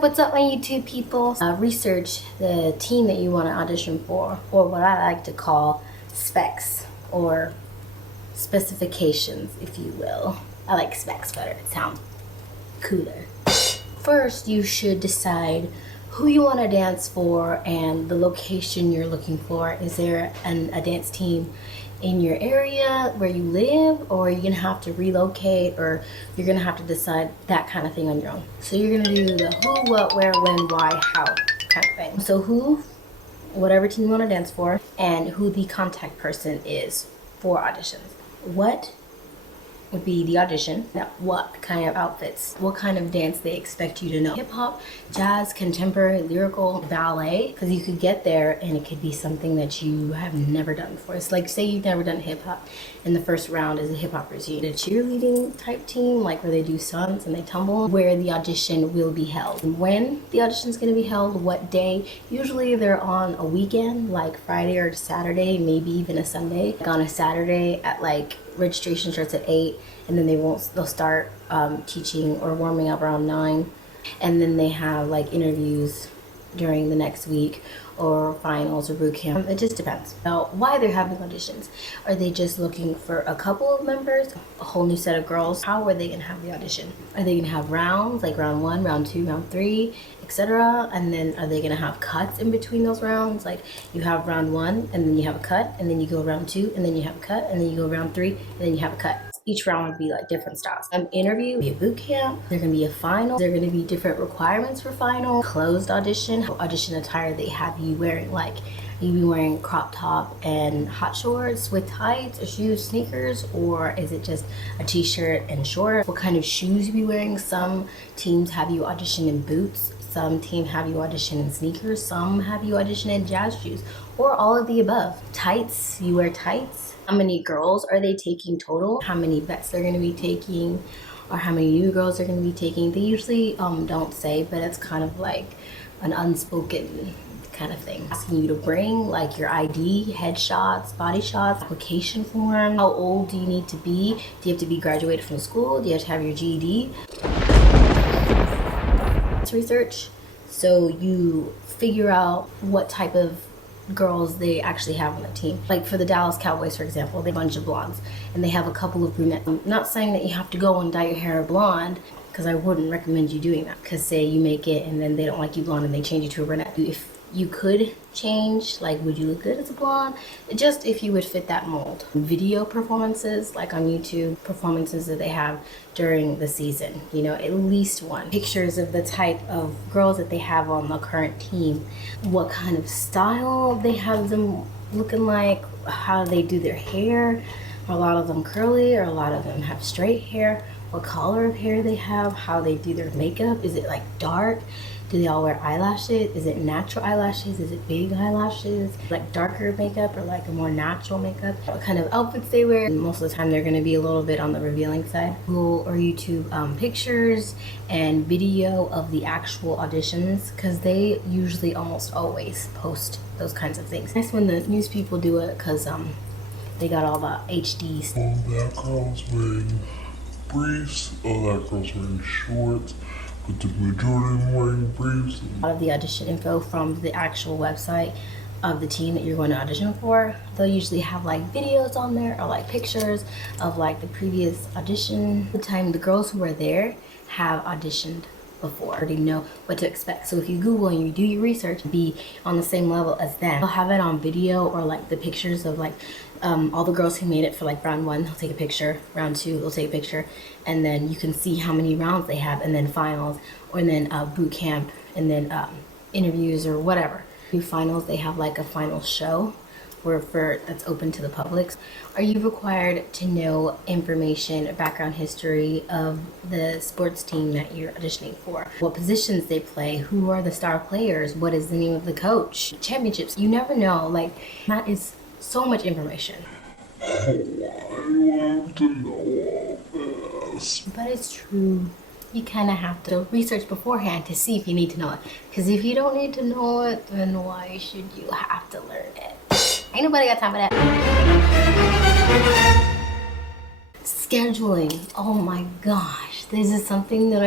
What's up, my YouTube people? Research the team that you want to audition for, or what I like to call specs, or specifications, if you will. I like specs better, it sounds cooler. First, you should decide who you want to dance for and the location you're looking for. Is there a dance team in your area where you live, or you're gonna have to relocate, or you're gonna have to decide that kind of thing on your own? So you're gonna do the who, what, where, when, why, how kind of thing. So who, whatever team you want to dance for, and who the contact person is for auditions. What would be the audition. Now, what kind of outfits, what kind of dance they expect you to know. Hip hop, jazz, contemporary, lyrical, ballet, because you could get there and it could be something that you have never done before. It's like, say you've never done hip hop and the first round is a hip hop routine. A cheerleading type team, like where they do stunts and they tumble, where the audition will be held. When the audition is going to be held, what day. Usually they're on a weekend, like Friday or Saturday, maybe even a Sunday. Like on a Saturday at like, registration starts at 8, and then they'll start teaching or warming up around 9, and then they have like interviews during the next week, or finals or boot camp. It just depends. Now, why they're having auditions. Are they just looking for a couple of members, a whole new set of girls? How are they gonna have the audition? Are they gonna have rounds, like round 1, round 2, round 3, etc.? And then are they gonna have cuts in between those rounds? Like you have round 1 and then you have a cut, and then you go round 2 and then you have a cut, and then you go round 3 and then you have a cut. Each round would be like different styles. An interview, be a boot camp, there's gonna be a final, there are gonna be different requirements for final, closed audition, audition attire they have you wearing, like you be wearing crop top and hot shorts with tights or shoes, sneakers, or is it just a t-shirt and shorts? What kind of shoes you be wearing? Some teams have you audition in boots, some teams have you audition in sneakers, some have you audition in jazz shoes, or all of the above. Tights, you wear tights. How many girls are they taking total? How many bets they're gonna be taking, or how many new girls they're gonna be taking? They usually don't say, but it's kind of like an unspoken kind of thing. Asking you to bring like your ID, headshots, body shots, application form. How old do you need to be? Do you have to be graduated from school? Do you have to have your GED? It's research. So you figure out what type of girls they actually have on the team. Like for the Dallas Cowboys, for example, they have a bunch of blondes and they have a couple of brunettes. I'm not saying that you have to go and dye your hair blonde, because I wouldn't recommend you doing that. Because say you make it and then they don't like you blonde and they change you to a brunette. If you could change, like would you look good as a blonde? Just if you would fit that mold. Video performances, like on YouTube, performances that they have during the season, you know, at least one. Pictures of the type of girls that they have on the current team, what kind of style they have them looking like, how they do their hair. Are a lot of them curly, or a lot of them have straight hair? What color of hair they have, how they do their makeup. Is it like dark? Do they all wear eyelashes? Is it natural eyelashes? Is it big eyelashes? Like darker makeup or like a more natural makeup? What kind of outfits they wear? And most of the time they're gonna be a little bit on the revealing side. Google or YouTube pictures and video of the actual auditions, because they usually almost always post those kinds of things. That's when the news people do it, because they got all the HDs. That girl's wearing briefs, that girl's wearing shorts, but the majority of them wearing briefs. A lot of the audition info from the actual website of the team that you're going to audition for. They'll usually have like videos on there, or like pictures of like the previous audition. The time the girls who are there have auditioned before, already know what to expect. So if you Google and you do your research, be on the same level as them. They'll have it on video, or like the pictures of like all the girls who made it for like round 1, they'll take a picture. Round 2, they'll take a picture, and then you can see how many rounds they have, and then finals, or then boot camp, and then interviews or whatever. New finals, they have like a final show that's open to the public. Are you required to know information, background history of the sports team that you're auditioning for? What positions they play? Who are the star players? What is the name of the coach? Championships? You never know. Like, that is so much information. I want to know all this. But it's true. You kind of have to research beforehand to see if you need to know it. Because if you don't need to know it, then why should you have to learn it? Ain't nobody got time for that. Scheduling. Oh my gosh. This is something that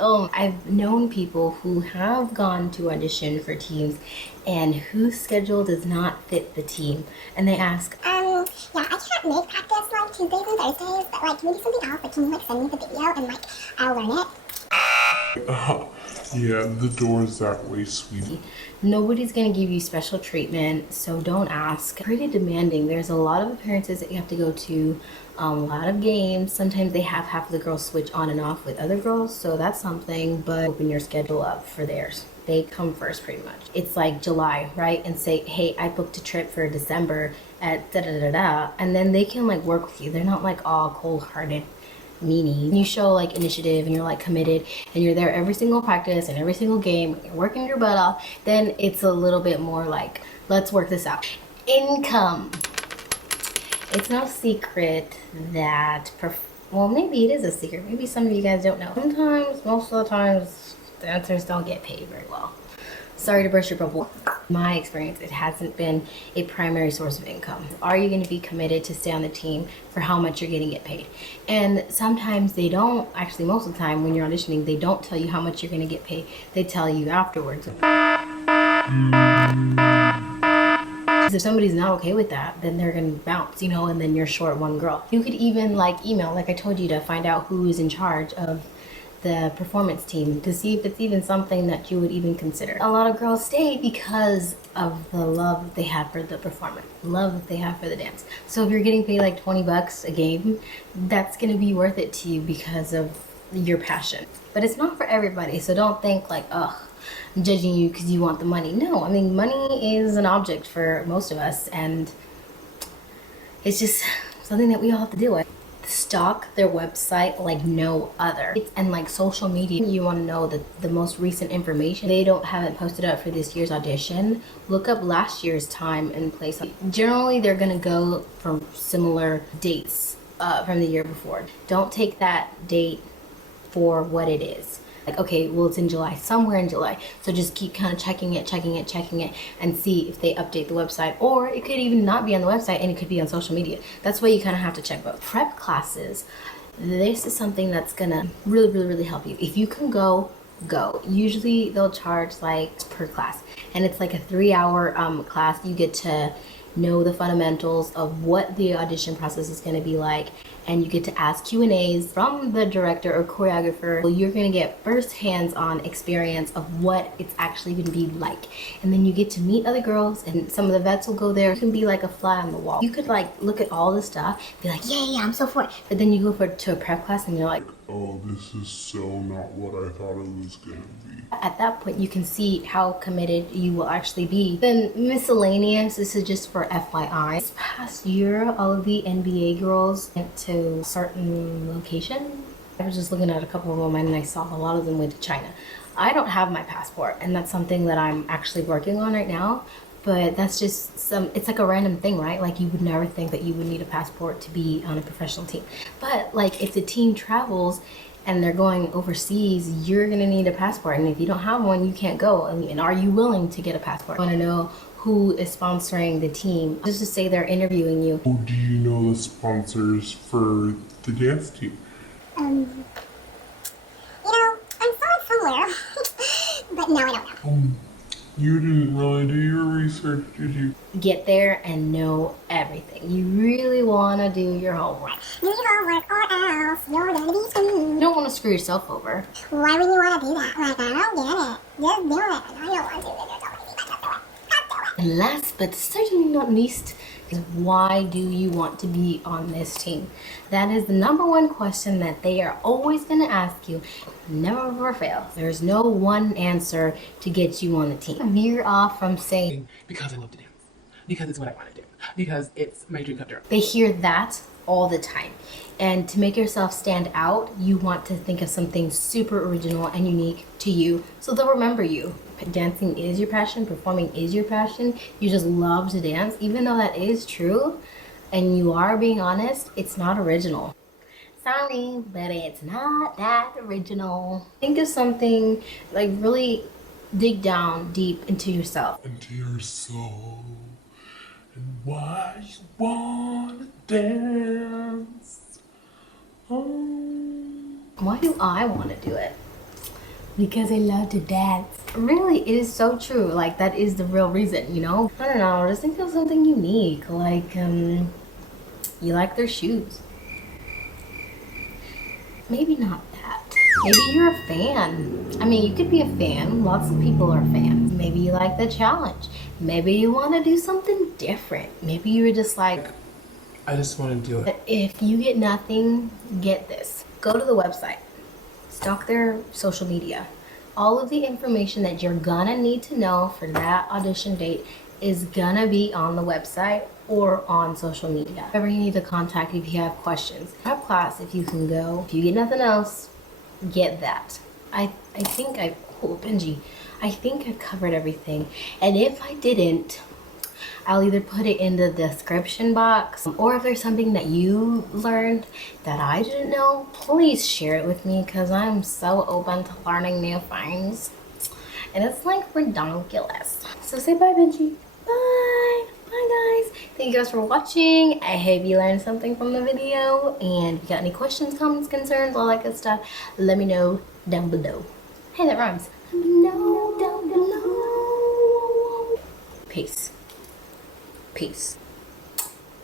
I've known people who have gone to audition for teams and whose schedule does not fit the team. And they ask, yeah, I can't make practice like Tuesdays and Thursdays, but like, can we do something else? Like, can you like send me the video and like, I'll learn it? Yeah, the door is that way, sweetie. nobody's gonna give you special treatment, so don't ask. Pretty demanding. There's a lot of appearances that you have to go to, a lot of games. Sometimes they have half of the girls switch on and off with other girls, so that's something, but open your schedule up for theirs. They come first pretty much. It's like July, right? And say, hey, I booked a trip for December at da-da-da-da, and then they can like work with you. They're not like all cold-hearted meanie. You show like initiative and you're like committed and you're there every single practice and every single game, you're working your butt off, then it's a little bit more like, let's work this out. Income. It's no secret that, well, maybe it is a secret. Maybe some of you guys don't know. Sometimes, most of the times, dancers don't get paid very well. Sorry to burst your bubble. My experience, it hasn't been a primary source of income. Are you going to be committed to stay on the team for how much you're going to get paid? And sometimes they don't, actually most of the time when you're auditioning, they don't tell you how much you're going to get paid. They tell you afterwards. If somebody's not okay with that, then they're going to bounce, you know, and then you're short one girl. You could even like email, like I told you, to find out who is in charge of the performance team to see if it's even something that you would even consider. A lot of girls stay because of the love that they have for the performance, love that they have for the dance. So if you're getting paid like 20 bucks a game, that's going to be worth it to you because of your passion. But it's not for everybody, so don't think like, ugh, I'm judging you because you want the money. No, I mean, money is an object for most of us, and it's just something that we all have to deal with. Stalk their website like no other. And like social media, you want to know the most recent information. They haven't posted up for this year's audition. Look up last year's time and place. Generally, they're gonna go from similar dates from the year before. Don't take that date for what it is. Like, okay, well, it's in July, somewhere in July. So just keep kind of checking it, and see if they update the website. Or it could even not be on the website and it could be on social media. That's why you kind of have to check both. Prep classes. This is something that's gonna really help you. If you can go. Usually they'll charge like per class. And it's like a 3-hour class. You get to know the fundamentals of what the audition process is going to be like, and you get to ask Q&As from the director or choreographer. You're going to get first hands-on experience of what it's actually going to be like, and then you get to meet other girls, and some of the vets will go there. You can be like a fly on the wall. You could like look at all the stuff, be like, yeah, I'm so for it, but then you go to a prep class and you're like, oh, this is so not what I thought it was gonna be. at that point, you can see how committed you will actually be. Then miscellaneous, this is just for FYI. This past year, all of the NBA girls went to a certain location. I was just looking at a couple of them and I saw a lot of them went to China. I don't have my passport, and that's something that I'm actually working on right now. But that's just it's like a random thing, right? Like you would never think that you would need a passport to be on a professional team. But like if the team travels and they're going overseas, you're gonna need a passport. And if you don't have one, you can't go. And are you willing to get a passport? I wanna know who is sponsoring the team. Just to say they're interviewing you. Oh, do you know the sponsors for the dance team? You know, I'm saw it somewhere, but no, I don't know. You didn't really do your research, did you? Get there and know everything. You really wanna do your homework. Do your homework or else you're gonna be screwed. You don't wanna screw yourself over. Why would you want to do that? Like, I don't get it. Just do it. I don't want to do it. Just do it. And last but certainly not least is, why do you want to be on this team? That is the number one question that they are always going to ask you. Never fails. There's no one answer to get you on the team. Veer off from saying, because I love to dance, because it's what I want to do, because it's my dream come true. they hear that all the time. And to make yourself stand out, you want to think of something super original and unique to you, so they'll remember you. Dancing is your passion, performing is your passion, you just love to dance. Even though that is true, and you are being honest, it's not original. Sorry, but it's not that original. Think of something, like really dig down deep into yourself. Into your soul, and why you wanna dance. Why do I want to do it? Because I love to dance. Really, it is so true. Like, that is the real reason, you know? I don't know, I just think of something unique. Like, you like their shoes. Maybe not that. Maybe you're a fan. I mean, you could be a fan. Lots of people are fans. Maybe you like the challenge. Maybe you want to do something different. Maybe you were just like, I just want to do it. if you get nothing, get this. Go to the website. Stalk their social media. All of the information that you're gonna need to know for that audition date is gonna be on the website or on social media. Whoever you need to contact if you have questions. Have class if you can go. If you get nothing else, get that. I think Benji, I think I've covered everything. And if I didn't, I'll either put it in the description box, or if there's something that you learned that I didn't know, please share it with me, because I'm so open to learning new things. And it's like redonkulous. So say bye, Benji. Bye. Bye, guys. Thank you guys for watching. I hope you learned something from the video. And if you got any questions, comments, concerns, all that good stuff, let me know down below. Hey, that rhymes. Let me know down below. Peace. Peace.